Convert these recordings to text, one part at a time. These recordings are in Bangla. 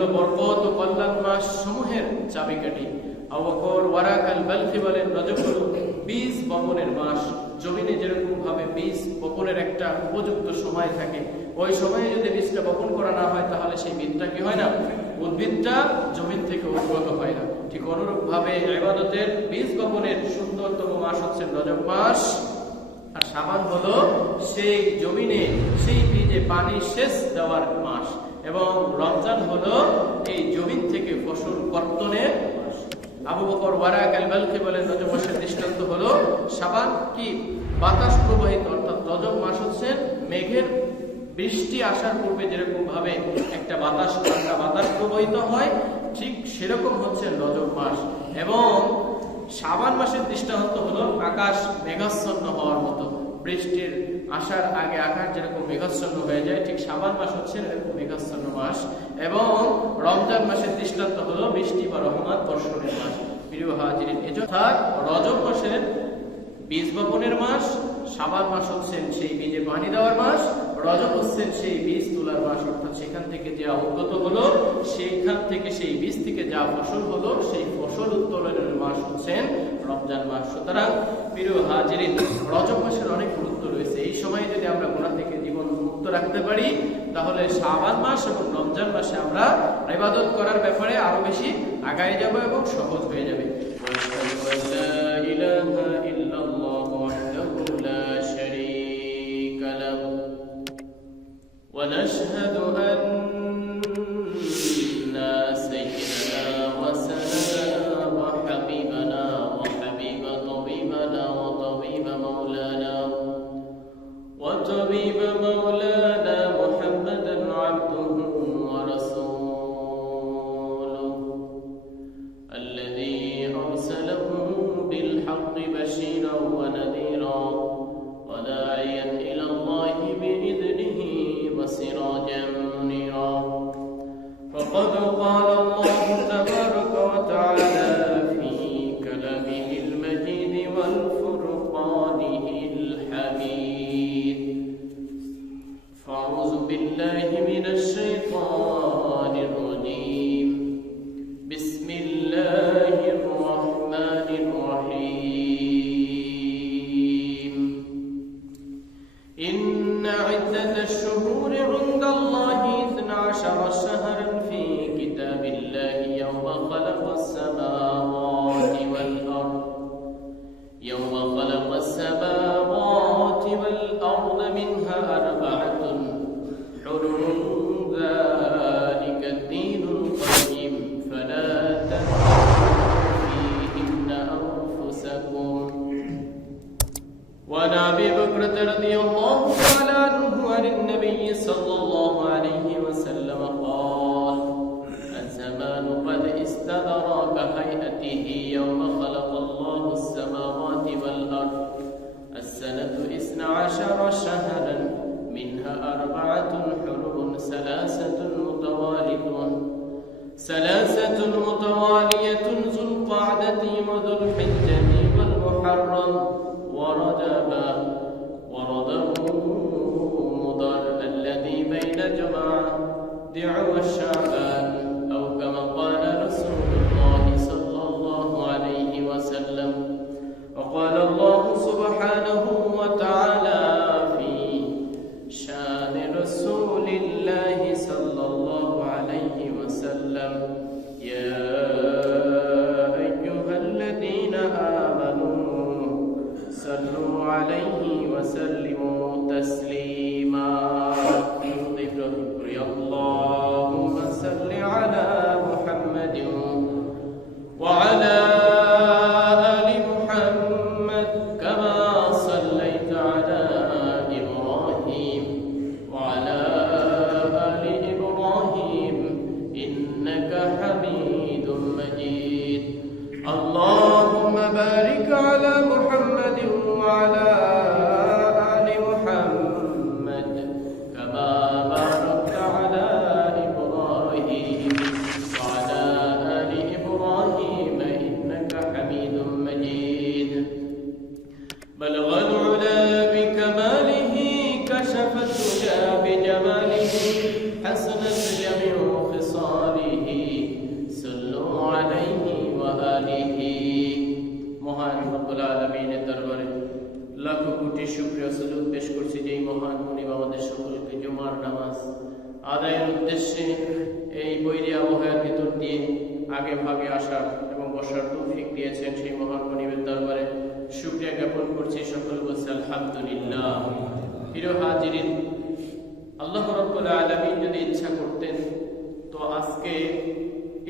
হলো বরকত ও কল্যাণ মাস সমূহের চাবিকাঠি। আবকর ওয়ারাক আল বালখি বলেন হলো বীজ বপনের মাস। জমিনে যেরকম ভাবে বীজ বপনের একটা উপযুক্ত সময় থাকে, ওই সময়ে যদি বীজটা বপন করা না হয়, তাহলে সেই বীজটা কি হয় না? উদ্ভিদটা জমিন থেকে উদ্গত হয় না। ঠিক অনুরূপ ভাবে ইবাদতের বীজ বপনের সুন্দরতম মাস হচ্ছে রজব মাস। আর সাবান হলো সেই জমিনে সেই বীজে পানি সেচ দেওয়ার মাস। এবং রমজান হলো এই জমিন থেকে ফসল কর্তনের আবু বকর ওয়ারাক বলেন মাসের দৃষ্টান্ত হলো সাবান কি? বাতাস প্রবাহিত, অর্থাৎ রজব মাস হচ্ছে মেঘের বৃষ্টি আসার পূর্বে যেরকম ভাবে একটা বাতাস ঠান্ডা বাতাস প্রবাহিত হয়, ঠিক সেরকম হচ্ছে রজব মাস। এবং সাবান মাসের দৃষ্টান্ত হলো আকাশ মেঘাচ্ছন্ন হওয়ার মতো। বৃষ্টির আসার আগে আকাশ যেরকম মেঘাচ্ছন্ন হয়ে যায়, ঠিক সাবান মাস হচ্ছে এরকম মেঘাচ্ছন্ন মাস। এবং রমজান মাসের দৃষ্টান্ত হলো বৃষ্টি বা রহমান বর্ষণের মাস। প্রিয় এছাড়া রজব মাসের বীজ বপনের মাস সাবান মাস হচ্ছেন সেই বীজে পানি দেওয়ার মাস রজব সেই বীজ তোলার মাস অর্থাৎ সেখান থেকে যে উদ্গত হলো সেইখান থেকে সেই বীজ থেকে যা ফসল হলো, সেই ফসল উত্তোলনের মাস হচ্ছেন রমজান মাস। সুতরাং, প্রিয় হাজিরিন, রজব অনেক গুরুত্ব রয়েছে। এই সময় যদি আমরা গোনা থেকে জীবন মুক্ত রাখতে পারি, তাহলে শাবান মাস এবং রমজান মাসে আমরা ইবাদত করার ব্যাপারে আরও বেশি আগায় যাব এবং সহজ হয়ে যাবে। ونشهد أن Señor. اللهم بارك على محمد وعلى آل হাজিরিন, আল্লাহ রব্বুল আলমিন যদি ইচ্ছা করতেন, তো আজকে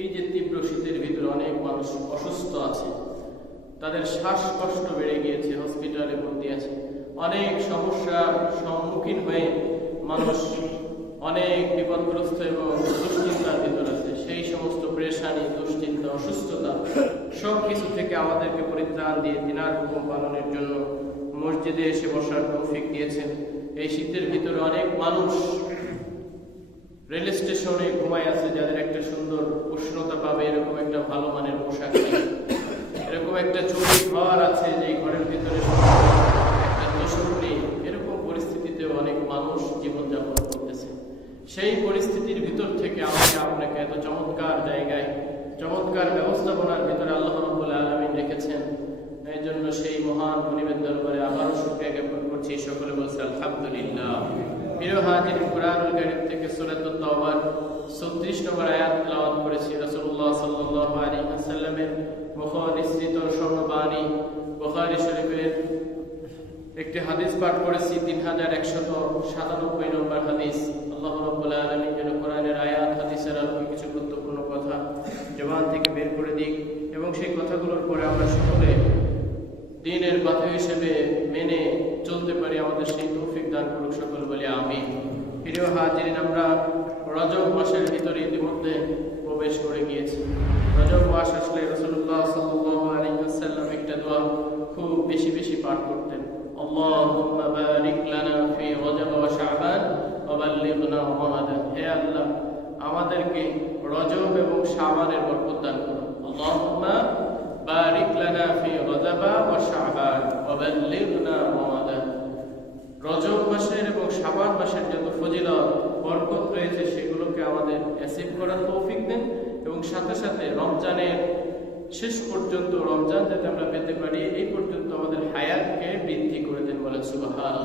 এই যে তীব্র শীতের ভিতরে অনেক মানুষ অসুস্থ আছে, তাদের শ্বাসকষ্ট বেড়ে গিয়েছে, হসপিটালে ভর্তি আছে। অনেক সমস্যার সম্মুখীন হয়ে মানুষ অনেক বিপদগ্রস্ত এবং দুশ্চিন্তার ভিতর আছে। সেই সমস্ত প্রেশানি, দুশ্চিন্তা, অসুস্থতা সব কিছু থেকে আমাদেরকে পরিত্রাণ দিয়ে দিনার হুকুম পালনের জন্য মসজিদে এসে বসার তৌফিক দিয়েছেন। এই শীতের ভিতরে অনেক মানুষ রেল স্টেশনে ঘুমায় আছে, যাদের একটা সুন্দর উষ্ণতা পাবে, এরকম একটা ভালো মানের পোশাক এরকম একটা চুরি ঘর আছে যে ঘরের ভিতরে এরকম পরিস্থিতিতে অনেক মানুষ জীবনযাপন করতেছে। সেই পরিস্থিতির ভিতর থেকে আমাকে আপনাকে এত চমৎকার জায়গায়, চমৎকার ব্যবস্থাপনার ভিতরে আল্লাহ রব্বুল আলমিন রেখেছেন এই জন্য সেই মহান মনিবের দরবারে আবারও শুক্রিয়া জ্ঞাপন করছি সকলে বলছে, আলহামদুলিল্লাহ। প্রিয় হাজির থেকে তাওবার 36 নম্বর আয়াত তেলাওয়াত করেছি। রাসূলুল্লাহ সাল্লাল্লাহু আলাইহি ওয়াসাল্লামের স্বর্ণবাণী, বুখারী শরীফের একটি হাদিস পাঠ করেছি, তিন হাজার একশত সাতানব্বই নম্বর হাদিস। আল্লাহ রব্বুল আলমিন যেন কোরআনের আয়াত, হাদিসের আলোকে কিছু গুরুত্বপূর্ণ কথা জবান থেকে বের করে দিক এবং সেই কথাগুলোর পরে আমরা সকলে দিনের কথা হিসেবে মেনে চলতে পারি, আমাদের সেই তৌফিক দান করুক সকল বলে আমি প্রিয় হাজিরিন, আমরা রজব মাসের ভিতরে ইতিমধ্যে প্রবেশ করে গিয়েছি। রজব মাস আসলে রসুল্লাহ আলাইহি একটা দোয়া খুব বেশি বেশি পাঠ করতেন। আমাদেরকে রজব এবং শাবানের বরকত দান করুন। ফি রজব ওয়া শাবান ওয়া বাল্লিগনা রমাদান রজব মাসের এবং শাবান মাসের যত ফজিলত, বরকত রয়েছে, সেগুলোকে আমাদের অ্যাসিভ করার তৌফিক দেন এবং সাথে সাথে রমজানের শেষ পর্যন্ত রমজান যাতে আমরা পেতে পারি, এই পর্যন্ত আমাদের হায়াতকে বৃদ্ধি করে দেন বলেন সুবাহান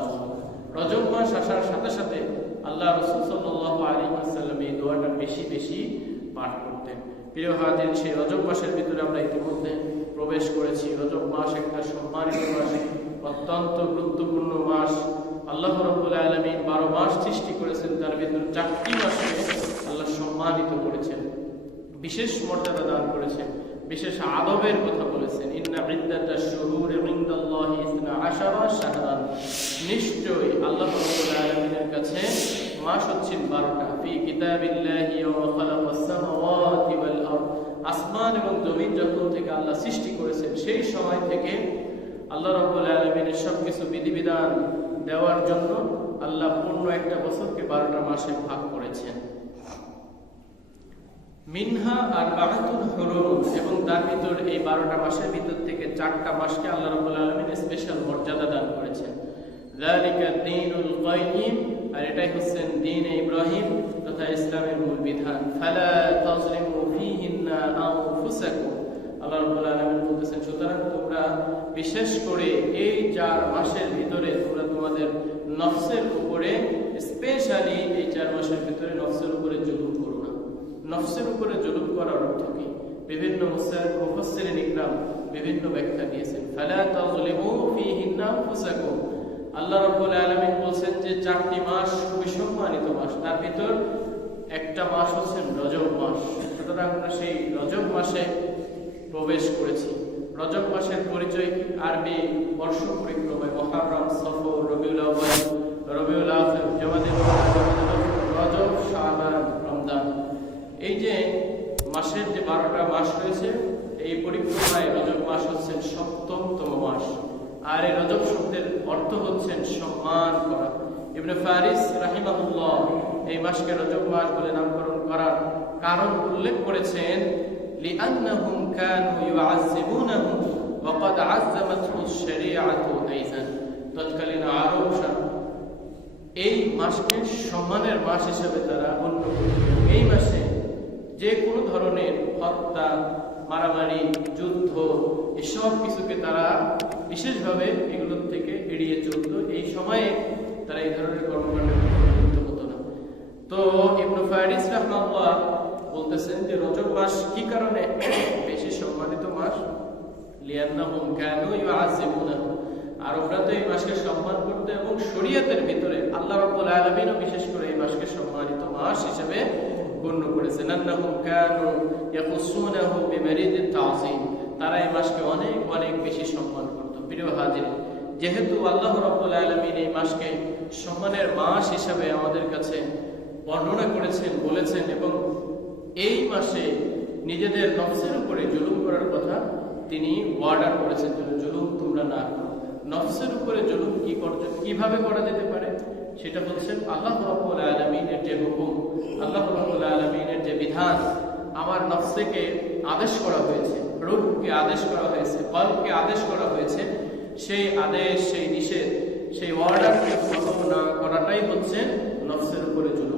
রজব মাস আসার সাথে সাথে আল্লাহ রসুল সাল্লাহ আলী আসাল্লাম এই দোয়াটা বেশি বেশি পাঠ করতেন। প্রিয় হাজির, সেই রজব মাসের ভিতরে আমরা ইতিমধ্যে প্রবেশ করেছি। রজব মাস একটা সম্মানিত মাস, অত্যন্ত গুরুত্বপূর্ণ মাস। আল্লাহ রব্বুল আলমিন বারো মাস সৃষ্টি করেছেন, তার ভিতর চারটি মাসে আল্লাহ সম্মানিত করেছেন, বিশেষ মর্যাদা দান করেছেন, বিশেষ আদবের কথা বলেছেন। ইন্না ইদ্দাতা শুহুর ইনদাল্লাহি ইসনা নিশ্চয়ই আল্লাহ রাব্বুল আলামিনের কাছে মাস হচ্ছে 12টা ফি কিতাবিল্লাহি আসমান এবং জমিন যখন থেকে আল্লাহ সৃষ্টি করেছেন, সেই সময় থেকে আল্লাহ রাব্বুল আলামিনের সবকিছু বিধিবিধান দেওয়ার জন্য আল্লাহ পূর্ণ একটা বছরকে 12টা মাসে ভাগ করেছেন। মিনহা আর বাহাতুল হরুম এবং তার ভিতর এই বারোটা মাসের ভিতর থেকে চারটা মাসকে আল্লাহ রাবুল আলমিন স্পেশাল মর্যাদা দান করেছেন। আর এটাই হচ্ছেন দিন ইব্রাহিম তথা ইসলামের মূল বিধান। ফালা তাজলিমু তোমরা বিশেষ করে এই চার মাসের ভিতরে তোমরা তোমাদের নফসের উপরে, স্পেশালি এই চার মাসের ভিতরে নফসের উপরে জুলুম করো না। নফসের উপরে জুলুম করার অর্থ কি? বিভিন্ন ইকরাম বিভিন্ন ব্যাখ্যা দিয়েছেন। আল্লাহ রাব্বুল আলামিন বলছেন যে, চারটি মাস খুবই সম্মানিত মাস। তার ভিতর একটা মাস হচ্ছে রজব মাস। সুতরাং আমরা সেই রজব মাসে প্রবেশ করেছি। রজব মাসের পরিচয়? আরবি বর্ষ পরিক্রমায়। মহারম, সফর, রবিউল রবিউল রজব এই যে মাসের যে বারোটা মাস রয়েছে, এই পরিক্রমায় রজব মাস হচ্ছে সপ্তমতম মাস। আর এই রজব শব্দের অর্থ হচ্ছেন সম্মান করা। ইবনে ফারিস রাহিমাহুল্লাহ এই মাসকে রজব মাস বলে নামকরণ করার কারণ উল্লেখ করেছেন তৎকালীন আরব এই মাসকে সম্মানের মাস হিসেবে তারা গণ্য এই মাসে যে কোনো ধরনের হত্যা, মারামারি, যুদ্ধ, এসব কিছুকে তারা বিশেষভাবে এগুলোর থেকে এড়িয়ে চলত। এই সময়ে তারা এই ধরনের কর্মকাণ্ডে তো ইবনু ফারিস রাহমাল্লাহ বলতেছেন যে রজব মাস কি কারণে? বেশি সম্মানিত মাস। লিয়ান্নাহুম কানু ইউআযিবুনাহু। আরবরা তো এই মাসকে সম্মান করতে এবং শরীয়তের ভিতরে আল্লাহ রাব্বুল আলামিনও বিশেষ করে এই মাসকে সম্মানিত মাস হিসেবে গণ্য করেছেন। আন্নাহুম কানু ইয়াকুসুনাহু বিমারিদিত তাযীম তারা এই মাসকে অনেক অনেক বেশি সম্মান করত। প্রিয় হাজির যেহেতু আল্লাহ রাব্বুল আলামিন এই মাসকে সম্মানের মাস হিসেবে আমাদের কাছে বর্ণনা করেছেন, বলেছেন এবং এই মাসে নিজেদের নফসের উপরে জুলুম করার কথা তিনি ওয়ার্ডার করেছেন যেন জুলুম তোমরা না করো। নফসের উপরে জুলুম কি কীভাবে করা যেতে পারে? সেটা হচ্ছেন আল্লাহ রাব্বুল আলামিনের যে হুকুম, আল্লাহ রাব্বুল আলামিনের যে বিধান, আমার নফসকে আদেশ করা হয়েছে, রূপকে আদেশ করা হয়েছে কলকে আদেশ করা হয়েছে, সেই আদেশ, সেই নিষেধ, সেই অর্ডারকে ফলো না করাটাই হচ্ছে নফসের উপরে জুলুম।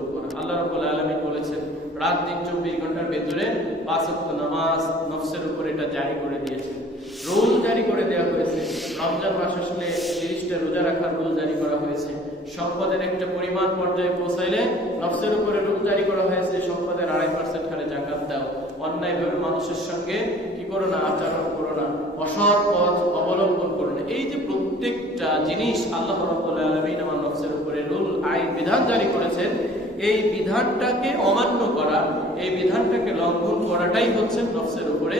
আল্লাহ রাব্বুল আলামিন বলেছেন, রাত দিন চব্বিশ ঘণ্টার ভেতরে পাঁচ ওয়াক্ত নামাজ নফসের উপরে এটা জারি করে দিয়েছে। রোল জারি করে দেওয়া হয়েছে। রমজান মাস আসলে তিরিশটা রোজা রাখার রোল জারি করা হয়েছে। সম্পদের একটা পরিমাণ পর্যায়ে পৌঁছাইলে নফসের উপরে রোল জারি করা হয়েছে, সম্পদের আড়াই পার্সেন্ট হারে জাকাত দাও। অন্যায়ভাবে মানুষের সঙ্গে কি করো না, আচরণ করো না, অসৎ পথ অবলম্বন করো না। এই যে প্রত্যেকটা জিনিস আল্লাহ রাব্বুল আলামিন আমার নফসের উপরে রুল আইন বিধান জারি করেছেন এই বিধানটাকে অমান্য করা, এই বিধানটাকে লঙ্ঘন করাটাই হচ্ছে নফসের উপরে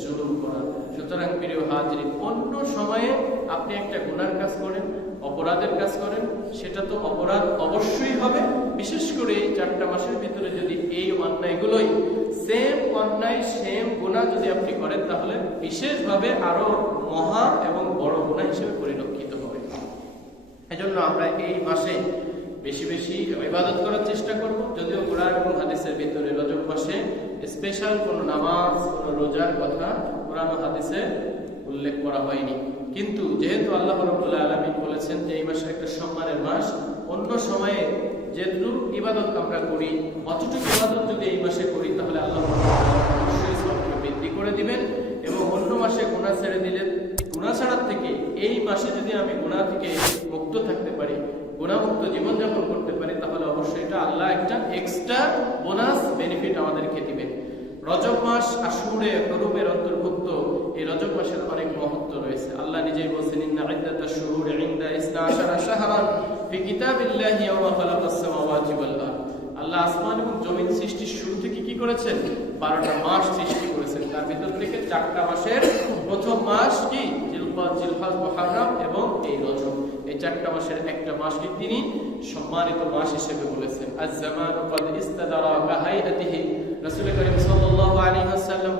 জুলুম করা। সুতরাং প্রিয় হাজির, অন্য সময়ে আপনি একটা গুনার কাজ করেন, অপরাধের কাজ করেন, সেটা তো অপরাধ অবশ্যই হবে। বিশেষ করে এই চারটা মাসের ভিতরে যদি এই অন্যায়গুলোই সেম অন্যায় সেম গুণা যদি আপনি করেন, তাহলে বিশেষভাবে আরও মহা এবং বড় গুণা হিসেবে পরিলক্ষিত হবে। এজন্য আমরা এই মাসে বেশি বেশি ইবাদত করার চেষ্টা করব। যদিও কোরআন এবং হাদিসের ভিতরে রজব মাসে স্পেশাল কোনো নামাজ, কোনো রোজার কথা কোরআন হাদিসে উল্লেখ করা হয়নি। কিন্তু যেহেতু আল্লাহ রবুল্লাহ আলমিন বলেছেন যে এই মাসে একটা সম্মানের মাস, অন্য সময়ে যেটুকু ইবাদত আমরা করি, অতটুকু ইবাদত যদি এই মাসে করি, তাহলে আল্লাহ অবশ্যই সবকে বৃদ্ধি করে দিবেন এবং অন্য মাসে গুণা ছেড়ে দিলে গুণা ছাড়ার থেকে এই মাসে যদি আমি গুণা থেকে মুক্ত থাকতে পারি গুণামুক্ত জীবনযাপন করতে পারি, তাহলে অবশ্যই এটা আল্লাহ একটা এক্সট্রা বোনাস বেনিফিট আমাদেরকে দিবেন। রজব মাস আশুরে হরুপের অন্তর্ভুক্ত, এই রজব মাসের অনেক মহত্ব রয়েছে। আল্লাহ নিজেই বলছেন, ইন্না ইনদা ইসনা আশারা শাহরান ফি কিতাবিল্লাহি খালাকাস সামাওয়াতি ওয়াল আল্লাহ আসমান এবং জমিন সৃষ্টির শুরু থেকে কি করেছেন? বারোটা মাস সৃষ্টি করেছেন। তার ভিতর থেকে চারটা মাসের প্রথম মাস কি এবং এই রজব এই চারটা মাসের একটা মাসকে তিনি সম্মানিত মাস হিসেবে বলেছেন। করিম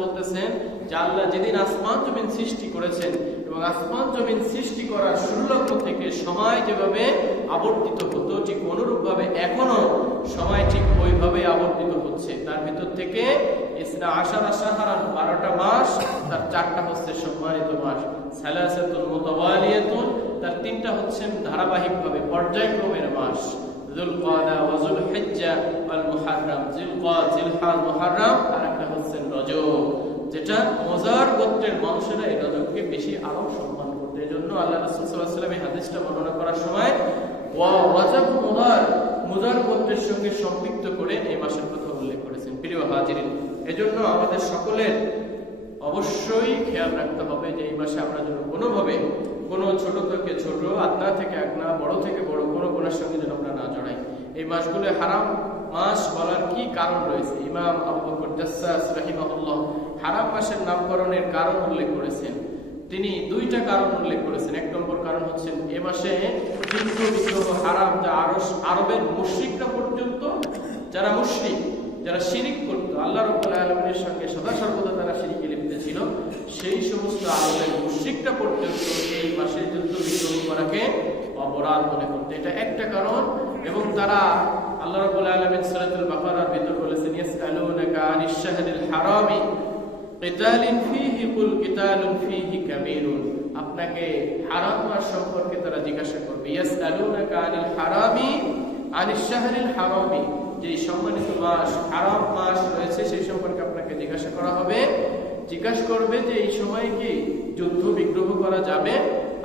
বলতেছেন যে আল্লাহ যেদিন আসমান জমিন সৃষ্টি করেছেন এবং আসমান জমিন সৃষ্টি করার থেকে সময় যেভাবে আবর্তিত হতো, ঠিক অনুরূপভাবে এখনও সময় ঠিক ওইভাবে আবর্তিত হচ্ছে। তার ভিতর থেকে ইসরা আশার আশাহারান বারোটা মাস, তার চারটা হচ্ছে সম্মানিত মাস। সালাসাতুল তার তিনটা হচ্ছেন ধারাবাহিকভাবে পর্যায়ক্রমের মাস এই এই জন্য সঙ্গে সম্পৃক্ত করে এই মাসের কথা উল্লেখ করেছেন। প্রিয় হাজিরিন, এজন্য আমাদের সকলের অবশ্যই খেয়াল রাখতে হবে যে এই মাসে আমরা যেন কোনোভাবে কোনো ছোট থেকে ছোট, আদনা থেকে আগনা বড় থেকে বড়, কোনো গুণার সঙ্গে যেন আমরা না জড়াই। এই মাসগুলো হারাম মাস বলার কি কারণ রয়েছে? ইমাম আবু হারাম মাসের নামকরণের কারণ উল্লেখ করেছেন। তিনি দুইটা কারণ উল্লেখ করেছেন। এক নম্বর কারণ হচ্ছেন, এ মাসে যুদ্ধ বিগ্রহ হারাম যা আরব আরবের মুশরিকরা পর্যন্ত, যারা মুশরিক, যারা শিরিক করতো, আল্লাহ রব্বুল আলমিনের সঙ্গে সদা সর্বদা তারা শিরিকে লিপ্ত ছিল। সেই সমস্ত আরবের মুশরিকরা পর্যন্ত এই মাসে যুদ্ধ বিগ্রহ করাকে অপরাধ মনে করতো। এটা একটা কারণ, এবং তারা আল্লাহ রব্বুল আলমিন সূরাতুল বাকারার ভিতর বলেছেন, ইয়াসআলুনাকা শাহরিল হারামি কিতালিন কুল কিতালুন কাবীরুন। আপনাকে হারাম মাস সম্পর্কে তারা জিজ্ঞাসা করবে, ইয়াসআলুনাকা আনিল হারামি? শাহরিল হারামি যে সম্মানিত মাস, হারাম মাস রয়েছে, সেই সম্পর্কে আপনাকে জিজ্ঞাসা করা হবে। জিজ্ঞাসা করবে যে এই সময় কি যুদ্ধ বিগ্রহ করা যাবে?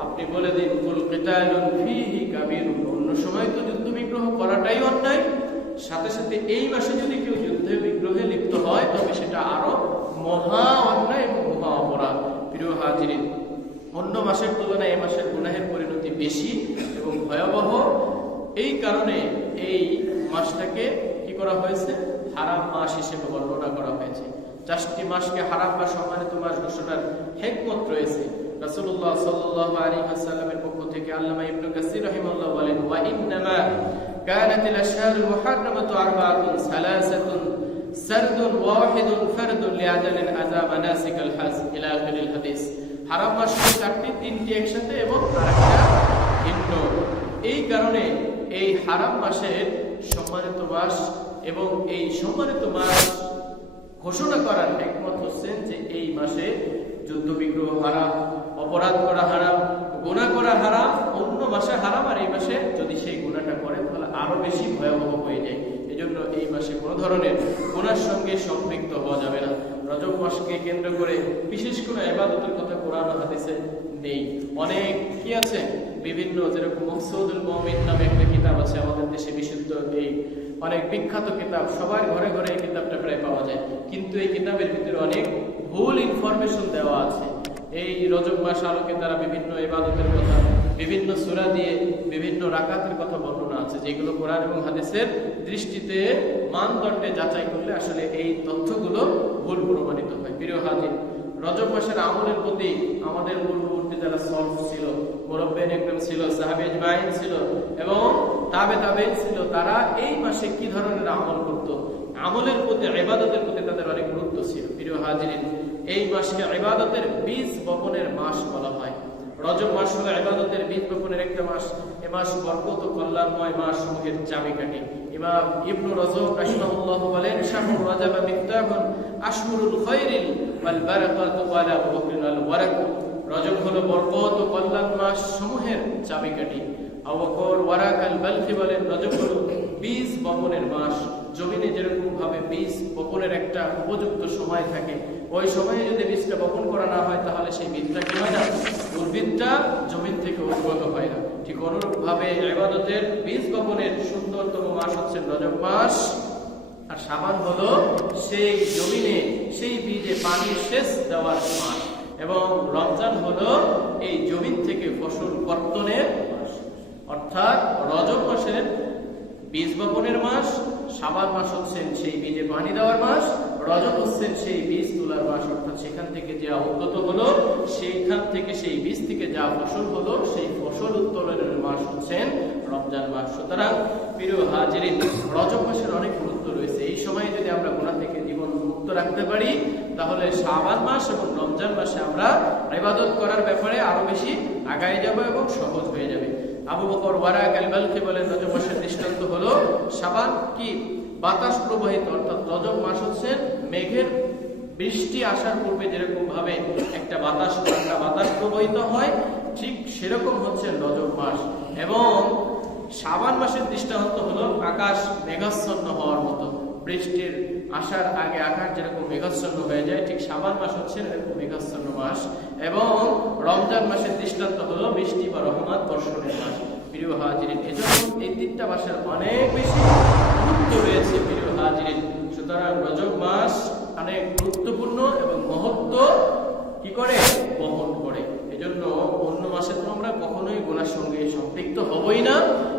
আপনি বলে দিন, কুল কিতালুন ফীহি কাবীরুন অন্য সময় তো যুদ্ধ বিগ্রহ করাটাই অন্যায়। সাথে সাথে এই মাসে যদি কেউ যুদ্ধে বিগ্রহে লিপ্ত হয়, তবে সেটা আরও মহা অন্যায় এবং মহা অপরাধ। প্রিয় হাজিরিন, অন্য মাসের তুলনায় এই মাসের গুনাহের পরিণতি বেশি এবং ভয়াবহ। এই কারণে এই মাসটাকে কি করা হয়েছে? হারাম মাস হিসেবে বর্ণনা করা হয়েছে। চারটি মাসকে হারাম বা সম্মানিত মাস ঘোষণার হেকমত রয়েছে রাসূলুল্লাহ সাল্লাল্লাহু আলাইহি ওয়াসাল্লামের পক্ষ থেকে আল্লামা ইবনে কাসির রাহিমাহুল্লাহ বলেন ওয়া ইন্নামা كانت الأشهر المحرمة أربعة ثلاثة سرد واحد فرد لعدل أدى مناسك الحج إلى آخر الحديث হারাম মাস হলো চারটি তিনটি একসাথে এবং আরেকটা ভিন্ন এই কারণে এই হারাম মাসের সম্মানিত মাস এবং এই সম্মানিত মাস ঘোষণা করার একমত হচ্ছেন যে এই মাসে যুদ্ধ বিগ্রহ হারাম, অপরাধ করা হারাম গুণা করা হারাম, অন্য মাসে হারাম, আর এই মাসে যদি সেই গুণাটা করে, তাহলে আরও বেশি ভয়াবহ হয়ে যায়। এজন্য এই মাসে কোনো ধরনের গুণার সঙ্গে সম্পৃক্ত হওয়া যাবে না। রজব মাসকে কেন্দ্র করে বিশেষ কোনো এবাদতের কথা কোরআন হাদিসে নেই। অনেক কি আছে? বিভিন্ন, যেরকম মকসুদুল মমিন নামে একটা কিতাব আছে, আমাদের দেশে বিশুদ্ধ এই অনেক বিখ্যাত কিতাব। সবার ঘরে ঘরে এই কিতাবটা প্রায় পাওয়া যায়। কিন্তু এই কিতাবের ভিতরে অনেক ভুল ইনফরমেশন দেওয়া আছে। এই রজব মাস আলোকে তারা বিভিন্ন ইবাদতের কথা, বিভিন্ন সূরা দিয়ে বিভিন্ন রাকাতের কথা বর্ণনা আছে, যেগুলো কোরআন এবং হাদিসের দৃষ্টিতে মানদণ্ডে যাচাই করলে আসলে এই তথ্যগুলো ভুল প্রমাণিত হয়। প্রিয় হাজির, রজব মাসের আমলের প্রতি আমাদের পূর্ববর্তী যারা সলফ ছিল মুরব্বেন একদম ছিল, সাহাবে ইজমাইন ছিল এবং তাবে তাবে ছিল। তারা এই মাসে কি ধরনের আমল করত? আমলের প্রতি, ইবাদতের প্রতি তাদের অনেক গুরুত্ব ছিল। প্রিয় হাজিরিন, এই মাসকে ইবাদতের বীজ বপনের মাস বলা হয়। রজব মাস হলো ইবাদতের বীজ বপনের একটা মাস। এ মাস বরকত ও কল্যাণময় মাস সমূহের চাবিকাঠি। ইমাম ইবনু রজব রাহিমাহুল্লাহ বলেন, শাহরু রজব মিফতাহুন আশহুরুল খায়রিল ওয়াল বারাকাতু ওয়াল আবু বকরিন ওয়াল ওয়ারাকু রজব হলো বরকত ও কল্যাণ মাস সমূহের চাবিকাঠি। Abu Bakr Warraq al Balkhi বলেন রজব হলো বীজ বপনের মাস জমিনে যেরকম ভাবে বীজ বপনের একটা উপযুক্ত সময় থাকে, ওই সময়ে যদি বীজটা বপন করা না হয়, তাহলে সেই বীজটা কি হয় না? উদ্ভিদটা জমিন থেকে উদ্গত হয় না। ঠিক অনুরূপ ভাবে ইবাদতের বীজ বপনের সুন্দরতম মাস হচ্ছে রজব মাস আর সাবান হলো সেই জমিনে সেই বীজে পানি সেচ দেওয়ার মাস এবং রমজান হলো এই জমিন থেকে ফসল কর্তনের অর্থাৎ রজব মাসের বীজ বপনের মাস, সাবান মাস হচ্ছেন সেই বীজে পানি দেওয়ার মাস, রজব হচ্ছেন সেই বীজ তোলার মাস। অর্থাৎ সেখান থেকে যে উদ্গত হলো, সেইখান থেকে সেই বীজ থেকে যা ফসল হলো, সেই ফসল উত্তোলনের মাস হচ্ছেন রমজান মাস। সুতরাং প্রিয় হাজিরিন, রজব মাসের অনেক গুরুত্ব রয়েছে। এই সময়ে যদি আমরা গোনা থেকে জীবন মুক্ত রাখতে পারি তাহলে শাবান মাস এবং রমজান মাসে আমরা ইবাদত করার ব্যাপারে আরও বেশি আগায় যাব এবং সহজ হয়ে যাবে। Abu Bakr Warraq al Balkhi বলেন, রজব মাসের দৃষ্টান্ত হলো সাবান কি? বাতাস প্রবাহিত, অর্থাৎ রজব মাস হচ্ছে মেঘের বৃষ্টি আসার পূর্বে যেরকম ভাবে একটা বাতাস ঠান্ডা বাতাস প্রবাহিত হয়, ঠিক সেরকম হচ্ছে রজব মাস। এবং সাবান মাসের দৃষ্টান্ত হলো আকাশ মেঘাচ্ছন্ন হওয়ার মতো, বৃষ্টির আসার আগে আকাশ যেরকম মেঘাচ্ছন্ন হয়ে যায়, ঠিক সাবান মাস হচ্ছে এরকম মেঘাচ্ছন্ন মাস। এবং রমজান মাসের দৃষ্টান্ত হলো বৃষ্টি বা রহমান বর্ষণের মাস। প্রিয় হাজিরিন, এজন্য এই তিনটা মাসের অনেক বেশি গুরুত্ব রয়েছে প্রিয় হাজিরিন। সুতরাং রজব মাস অনেক গুরুত্বপূর্ণ এবং মহত্ব কি করে? বহন করে। এজন্য অন্য মাসে তো আমরা কখনোই গোনার সঙ্গে সম্পৃক্ত হবই না।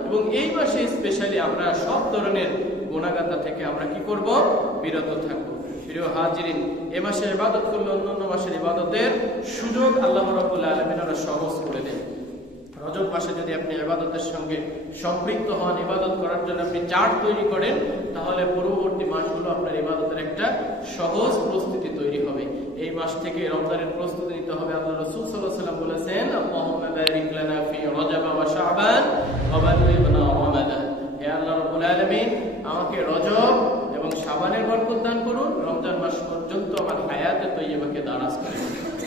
এবং এই মাসে স্পেশালি আমরা সব ধরনের গোনাগাতা থেকে আমরা কি করব? বিরত থাকব। প্রিয় হাজিরিন, এ মাসে ইবাদত করলে অন্যান্য মাসের ইবাদতের সুযোগ আল্লাহ রাব্বুল আলামিন ওরা সহজ করে দেন। রজব মাসে যদি আপনি ইবাদতের সঙ্গে সম্পৃক্ত হন, ইবাদত করার জন্য আপনি চার্ট তৈরি করেন, তাহলে পরবর্তী মাসগুলো আপনার ইবাদতের একটা সহজ প্রস্তুতি তৈরি হবে। এই মাস থেকে রমজানের প্রস্তুতি নিতে হবে। আল্লাহ রাসূল সাল্লাল্লাহু আলাইহি ওয়াসাল্লাম বলেছেন রজব বাল্লিগনা রমাদান। হে আল্লাহ রাব্বুল আলামিন আমাকে রজব এবং শাবানের বরকত দান করুন। রমজান মাস পর্যন্ত আমার হায়াতে তৈয়বাকে দারাজ করে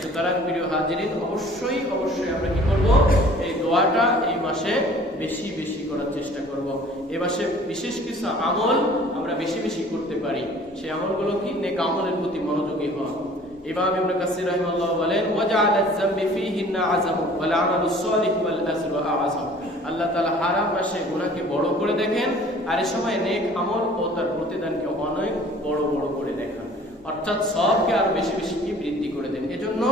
সুতরাং প্রিয় হাজিরিন, অবশ্যই অবশ্যই আমরা কি করব? এই দোয়াটা এই মাসে বেশি বেশি করার চেষ্টা করব। এই মাসে বিশেষ কিছু আমল আমরা বেশি বেশি করতে পারি। সেই আমলগুলো কি? নেক আমলের প্রতি মনোযোগী হওয়া। ইমাম ইবনে কাসির রাহিমাহুল্লাহ বলেন, ওয়াজআলা আয-যামবি ফীহিন্না আযাম ওয়াল আমালুস সালিহ ওয়াল আজরু আ'যাম আল্লাহ তালা হারাম মাসে গুনাহকে বড় করে দেখেন আর এ সময় নেক আমল ও তার প্রতিদানকে অনেক বড় বড় করে দেখান অর্থাৎ সবকে আরও বেশি বেশি কি বৃদ্ধি করে দেন এজন্য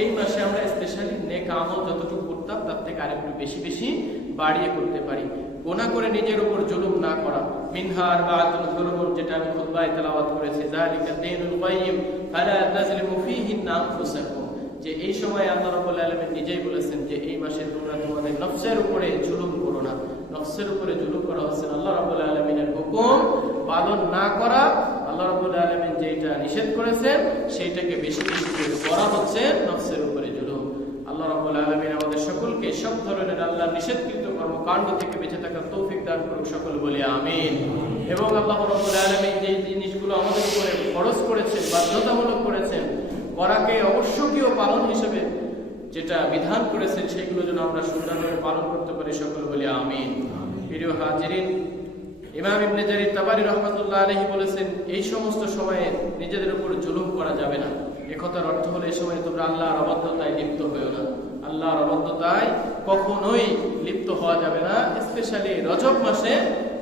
এই মাসে আমরা স্পেশালি নেক আমল যতটুকু করতাম, তার থেকে আরেকটু বেশি বেশি বাড়িয়ে করতে পারি। গোনা করে নিজের উপর জুলুম না করা। মিনহার বা আতুল জুলুম, যেটা আমি খুতবায় তেলাওয়াত করেছি, যালিকা দীনুল কাইয়্যিম, ফালা তাজলিমু ফীহিন্না আনফুসাকুম। যে এই সময় আল্লাহ রাব্বুল আলামিন নিজেই বলেছেন যে এই মাসে তোমরা তোমাদের নফসের উপরে জুলুম করো না। নফসের উপরে জুলুম করা হচ্ছে আল্লাহ রাব্বুল আলামিনের হুকুম পালন না করা, আল্লাহ রাব্বুল আলামিন যেটা নিষেধ করেছেন সেইটাকে বেশি বেশি করে করা হচ্ছে নফসের উপরে জুলুম। আল্লাহ রাব্বুল আলামিন আমাদের সকলকে সব ধরনের আল্লাহ নিষেধকৃত কর্মকাণ্ড থেকে বেঁচে থাকার তৌফিক দান করুক সকল বলি, আমিন। এবং আল্লাহ রাব্বুল আলামিন যে জিনিসগুলো আমাদের উপরে খরচ করেছেন, বাধ্যতামূলক করেছেন, করাকে অবশ্যকীয় পালন হিসেবে যেটা বিধান করেছেন, সেগুলো যেন আমরা সুন্দরভাবে পালন করতে পারি সকল বলি, আমিন। প্রিয় হাজিরিন, ইমাম ইবনে জারির তাবারি রহমাতুল্লাহ আলাইহি বলেছেন, এই সমস্ত সময়ে নিজেদের উপর জুলুম করা যাবে না। একথার অর্থ হলো, এই সময় তোমরা আল্লাহর অবদ্ধতায় লিপ্ত হয়েও না। আল্লাহর অবদ্ধতায় কখনোই লিপ্ত হওয়া যাবে না স্পেশালি রজব মাসে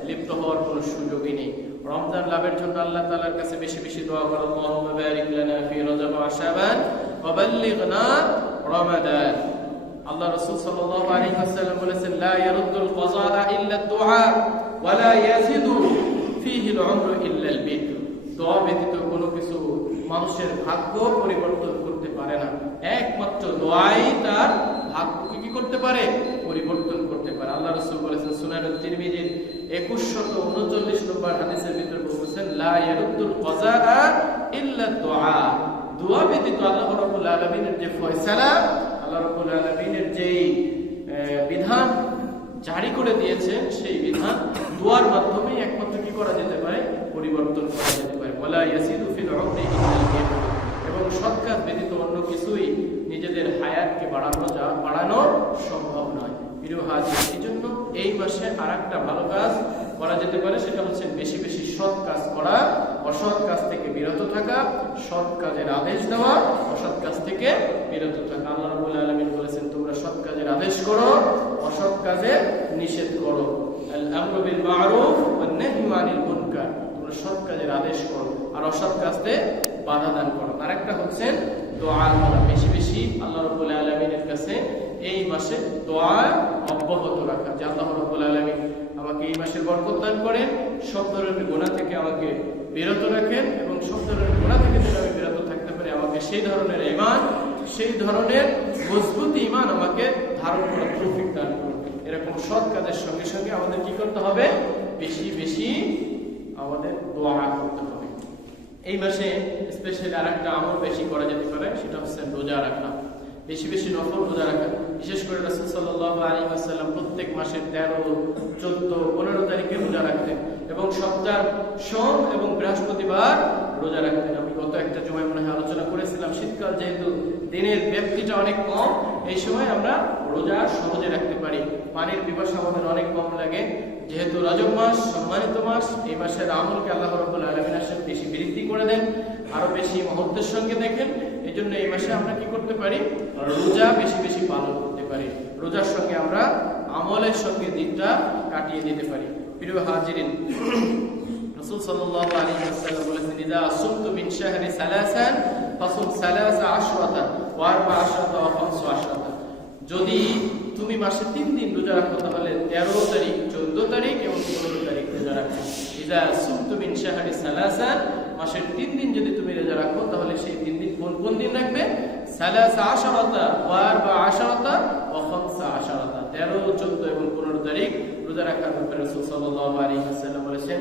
লিপ্ত হওয়ার কোনো সুযোগই নেই। রমজান লাভের জন্য আল্লাহ তাআলার কাছে বেশি বেশি দোয়া করো আল্লাহুম্মা বারিক লানা ফি রজব ওয়া শাবান ওয়া রমাদান। আল্লাহ রাসূল সাল্লাল্লাহু আলাইহি ওয়াসাল্লাম বলেছেন, লা ইল্লা দুআ ওয়া লা আল-উমরু ইল্লা আল-বির দোয়া ব্যতীত কোনো কিছু মানুষের ভাগ্য পরিবর্তন করতে পারে না। একমাত্র দোয়াই তার ভাগ্যকে কি করতে পারে? পরিবর্তন করতে পারে। আল্লাহ রাসূল বলেছেন, সুনান তিরমিজির 2139 নম্বর হাদিসের ভিতর বলেছেন লা ইয়ারুদ্দুল কাযা ইল্লা দুআ। দোয়া ব্যতীত আল্লাহ রাব্বুল আলামিনের যে ফয়সালা আল্লাহ রাব্বুল আলামিনের যেই বিধান জারি করে দিয়েছেন সেই বিধান দোয়ার মাধ্যমেই একমাত্র কি করা যেতে পারে? পরিবর্তন করা যেতে পারে। ওয়ালা ইয়াসিদু ফিল এবং সৎ কাজ ব্যতীত অন্য কিছুই নিজেদের হায়াতকে বাড়ানো যা, বাড়ানো সম্ভব নয়। প্রিয় এই জন্য এই মাসে আর একটা ভালো কাজ করা যেতে পারে, সেটা হচ্ছে বেশি বেশি সৎ কাজ করা। অসৎ কাজ থেকে বিরত থাকা, সৎ কাজের আদেশ দেওয়া, অসৎ কাজ থেকে বিরত থাকা। আল্লাহ রাব্বুল আলামিন বলেছেন, তোমরা সৎ কাজের আদেশ করো, অসৎ কাজে নিষেধ করো। আল আমরু বিল মারুফ আনিল মুনকার। তোমরা সৎ কাজের আদেশ করো আর অসৎ বাধা দান করো। আরেকটা হচ্ছে দোয়া করা। বেশি বেশি আল্লাহ রাব্বুল আলামিনের কাছে এই মাসে দোয়া অব্যাহত রাখা। যে আল্লাহ রাব্বুল আলামিন আমাকে এই মাসের বরকত দান করেন, সব ধরনের গোনা থেকে আমাকে বিরত রাখেন এবং সব ধরনের গোনা থেকে যেন আমি বিরত থাকতে পারি, আমাকে সেই ধরনের ইমান, সেই ধরনের মজবুত ইমান আমাকে ধারণ করার তৌফিক দান করুন। এরকম সৎ কাজের সঙ্গে সঙ্গে আমাদের কি করতে হবে? বেশি বেশি আমাদের দোয়া করতে হবে। এই মাসে স্পেশালি আর একটা আমল বেশি করা যেতে পারে, সেটা হচ্ছে রোজা রাখা। বেশি বেশি নফল রোজা রাখা। বিশেষ করে রাসূল সাল্লাল্লাহু আলাইহি ওয়াসাল্লাম প্রত্যেক মাসের 13 14 15 তারিখে রোজা রাখতেন। এবং সপ্তাহ সোম এবং বৃহস্পতিবার রোজা রাখতেন। আমি গত একটা জমায় মনে হয় আলোচনা করেছিলাম, শীতকাল যেহেতু দিনের ব্যাপ্তিটা অনেক কম, এই সময় আমরা রোজা সহজে রাখতে পারি। পানির পিপাসা আমাদের অনেক কম লাগে। যেহেতু রজব মাস, সম্মানিত মাস, এই মাসের আমলকে আল্লাহ রাব্বুল আলামিন আসলে বেশি বৃদ্ধি করে দেন, আরও বেশি মহত্বের সঙ্গে দেখেন। এই জন্য এই মাসে আমরা কি করতে পারি? রোজা বেশি বেশি পালন করতে পারি। রোজার সঙ্গে আমরা আমলের সঙ্গে দিনটা কাটিয়ে দিতে পারি। সালাসা আশরাতা আশরাতা আশরাতা যদি তুমি মাসে তিন দিন রোজা রাখো, তাহলে তেরো তারিখ, চোদ্দ তারিখ এবং পনেরো তারিখ রোজা রাখো। ইদা আসুমতু শাহরি সালাসান মাসের তিন দিন যদি তুমি রোজা রাখো, তাহলে সেই তিন দিন কোন কোন দিন রাখবে? সালাসা আশরাতা ওয়া আরবা আশরাতা, ওয়া আশরাতা। তেরো, চোদ্দ এবং পনেরো তারিখ রোজা রাখার ব্যাপারে রাসূল সাল্লাল্লাহু আলাইহি ওয়াসাল্লাম বলেছেন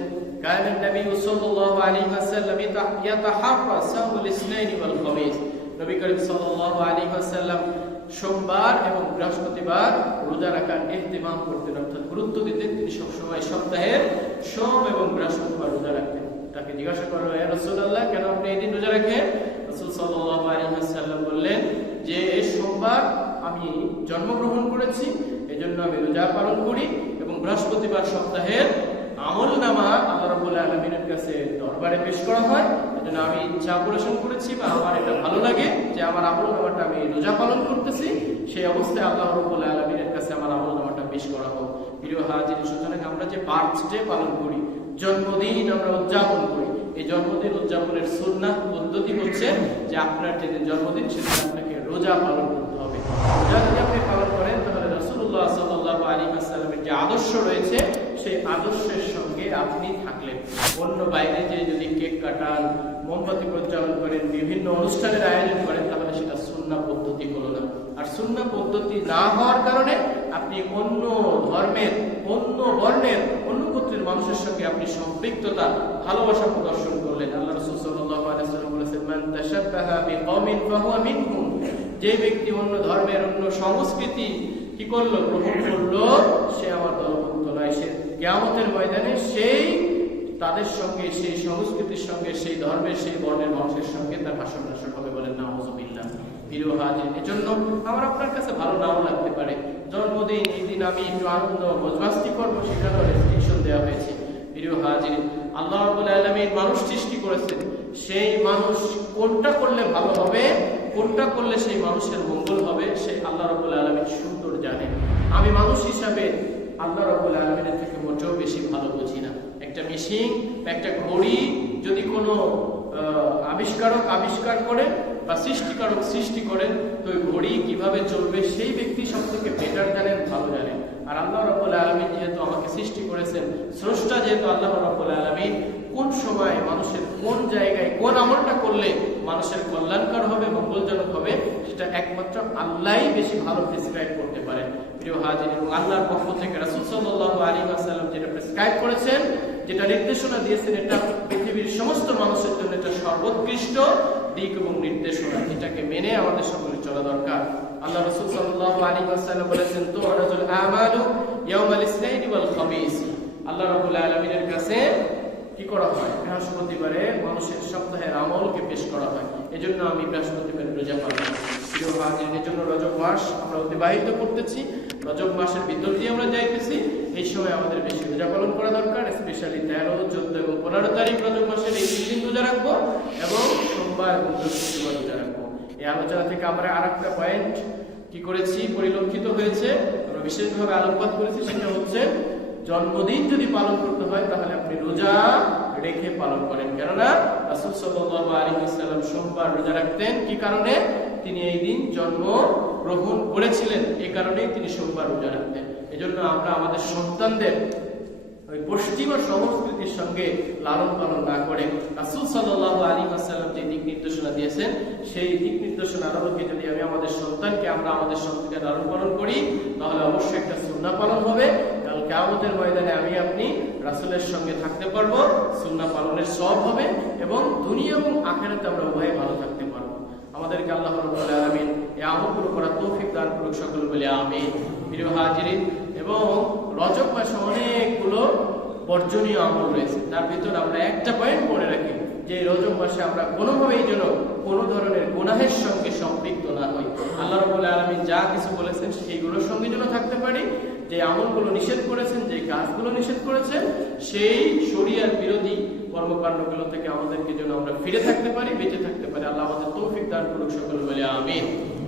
নবী সাল্লাল্লাহু আলাইহি ওয়াসাল্লাম ইসনাইনি ওয়াল খামিস। নবী করিম সাল্লাল্লাহু আলাইহি ওয়াসাল্লাম সোমবার এবং বৃহস্পতিবার রোজা রাখার ইহতিমাম করতেন, অর্থাৎ গুরুত্ব দিতেন। তিনি সবসময় সপ্তাহের সোম এবং বৃহস্পতিবার রোজা রাখতেন। তাকে জিজ্ঞাসা করল হে রাসূলুল্লাহ, কেন আপনি এই দিন রোজা রাখেন? রাসূল সাল্লাল্লাহু আলাইহি ওয়াসাল্লাম বললেন যে এই সোমবার আমি জন্মগ্রহণ করেছি, এজন্য আমি রোজা পালন করি। বৃহস্পতিবার সপ্তাহের আমল নামা আল্লাহ রাব্বুল আলামিনের কাছে দরবারে পেশ করা হয়। আমি ইচ্ছা অপারেশন করেছি বা আমার এটা ভালো লাগে যে আমার আমল নামাটা আমি রোজা পালন করতেছি। সেই অবস্থায় আল্লাহ আলমিনের কাছে আমার আমল নামাটা পেশ করা হোক। প্রিয় হাজির আমরা যে বার্থডে পালন করি, জন্মদিন আমরা উদযাপন করি, এই জন্মদিন উদযাপনের সুন্নাহ, পদ্ধতি হচ্ছে যে আপনার যেদিন জন্মদিন, সেদিন আপনাকে রোজা পালন করতে হবে। রোজা যদি আপনি পালন করেন, তাহলে রসুল্লাহ সাল্লাহ আলী আসসালামের যে আদর্শ রয়েছে, সেই আদর্শের সঙ্গে আপনি থাকলেন। অন্য বাইরে যে যদি কেক কাটান, মোমবাতি প্রজ্বলন করেন, বিভিন্ন অনুষ্ঠানের আয়োজন করেন, তাহলে সেটা সুন্না পদ্ধতি হলো না। আর সুন্না পদ্ধতি না হওয়ার কারণে আপনি অন্য ধর্মের, অন্য বর্ণের, অন্য গোত্রের মানুষের সঙ্গে আপনি সম্পৃক্ততা, ভালোবাসা প্রদর্শন করলেন। আল্লাহ রাসূল আলাইহি বলেছেন যে ব্যক্তি অন্য ধর্মের, অন্য সংস্কৃতি কি করল? গ্রহণ করল। সে আমার দলভুক্ত নয়। সে কিয়ামতের ময়দানে সেই তাদের সঙ্গে, সেই সংস্কৃতির সঙ্গে, সেই ধর্মের, সেই বর্ণের মানুষের সঙ্গে তার ভাষণ ভাষণ হবে বলেন না হজবিল্লা প্রিয় এজন্য আমার আপনার কাছে ভালো লাগতে পারে। জন্মদিন আমি একটু আনন্দ সেখানেও রেস্ট্রিকশন দেওয়া হয়েছে। আল্লাহ আলামিন মানুষ সৃষ্টি করেছেন। সেই মানুষ কোনটা করলে ভালো হবে, কোনটা করলে সেই মানুষের মঙ্গল হবে সেই আল্লাহ রাব্বুল আলামিন সুন্দর জানেন। আমি মানুষ হিসাবে আল্লাহ রাব্বুল আলামিনের থেকে মোটেও বেশি ভালো বুঝি না। একটা মেশিন একটা ঘড়ি যদি কোনো আবিষ্কারক আবিষ্কার করে বা সৃষ্টিকারক সৃষ্টি করেন তো ওই ঘড়ি কীভাবে চলবে সেই ব্যক্তি সব থেকে বেটার জানেন, ভালো জানেন। আর আল্লাহ রাব্বুল আলামিন যেহেতু আমাকে সৃষ্টি করেছেন, স্রষ্টা যেহেতু আল্লাহ রাব্বুল আলামিন, কোন সময় মানুষের কোন জায়গায় কোন আমলটা করলে মানুষের কল্যাণকর হবে, মঙ্গলজনক হবে, সেটা একমাত্র আল্লাহই বেশি ভালো প্রেসক্রাইব করতে পারেন প্রিয় হাজির, এবং আল্লাহর পক্ষ থেকে রাসূল সাল্লাল্লাহু আলাইহি ওয়াসাল্লাম যেটা প্রেসক্রাইব করেছেন, যেটা নির্দেশনা দিয়েছেন, এটা পৃথিবীর সমস্ত মানুষের জন্য এটা সর্বোৎকৃষ্ট দিক এবং নির্দেশনা। এটাকে মেনে আমাদের সকলে চলা দরকার। আল্লাহ রাসূল সাল্লাল্লাহু আলাইহি ওয়াসাল্লাম বলেছেন তো আমালু ইয়াউমাল ইসনাইনি ওয়াল খামিস আল্লাহ রাব্বুল আলামিনের কাছে কি করা হয়? বৃহস্পতিবারে মানুষের সপ্তাহের আমলকে পেশ করা হয়। এজন্য আমি বৃহস্পতিবারে রোজা পালন প্রিয় হাজির, এজন্য রজব মাস আমরা অতিবাহিত করতেছি। রজব মাসের ভিতর দিয়ে আমরা যাইতেছি। এই সময় আমাদের বেশি রোজা পালন করা দরকার। স্পেশালি তেরো, চোদ্দ এবং পনেরো তারিখ রজব মাসের এই তিন দিন রোজা রাখব এবং সোমবার এবং বৃহস্পতিবার রোজা রাখব। এই আলোচনা থেকে আমরা আর একটা পয়েন্ট কি করেছি? পরিলক্ষিত হয়েছে। আমরা বিশেষভাবে আলোকপাত করেছি, সেটা হচ্ছে জন্মদিন যদি পালন করতে হয়, তাহলে আপনি রোজা রেখে পালন করেন। কেননা রাসূল ওয়াসাল্লাম সোমবার রোজা রাখতেন। কি কারণে? তিনি এই দিন জন্ম গ্রহণ করেছিলেন। এই কারণেই তিনি সোমবার রোজা রাখতেন। এজন্য আমরা আমাদের সন্তানদের ওই পশ্চিমা সংস্কৃতির সঙ্গে লালন পালন না করে রাসূল সাল্লাল্লাহু আলাইহি ওয়াসাল্লাম যে দিক নির্দেশনা দিয়েছেন, সেই দিক নির্দেশনার আলোকে যদি আমি আমাদের সন্তানকে, আমরা আমাদের সন্তানকে লালন পালন করি, তাহলে অবশ্যই একটা সুন্নাহ পালন হবে। কিয়ামতের ময়দানে আমি আপনি রাসূলের সঙ্গে থাকতে পারব, সুন্নাহ পালনের সব হবে এবং দুনিয়া এবং আখেরাতে আমরা উভয়ে ভালো থাকতে পারব। আমাদেরকে আল্লাহ রাব্বুল আলামিন এই আমলগুলো করার তৌফিক দান করুক সকল বলে, আমিন। প্রিয় হাজিরিন, এবং রজব মাসে অনেকগুলো বর্জনীয় আমল রয়েছে। তার ভিতর আমরা একটা পয়েন্ট মনে রাখি, যে রজব মাসে আমরা কোনোভাবেই যেন কোনো ধরনের গুনাহের সঙ্গে সম্পৃক্ত না হই। আল্লাহ রাব্বুল আলামিন যা কিছু বলেছেন, সেইগুলোর সঙ্গে যেন থাকতে পারি যে আমলগুলো নিষেধ করেছেন, যে কাজগুলো নিষেধ করেছেন, সেই শরিয়ার বিরোধী কর্মকাণ্ডগুলো থেকে আমাদেরকে যেন আমরা ফিরে থাকতে পারি, বেঁচে থাকতে পারি। আল্লাহ আমাদের তৌফিক দান করুক সকল বলে আমিন।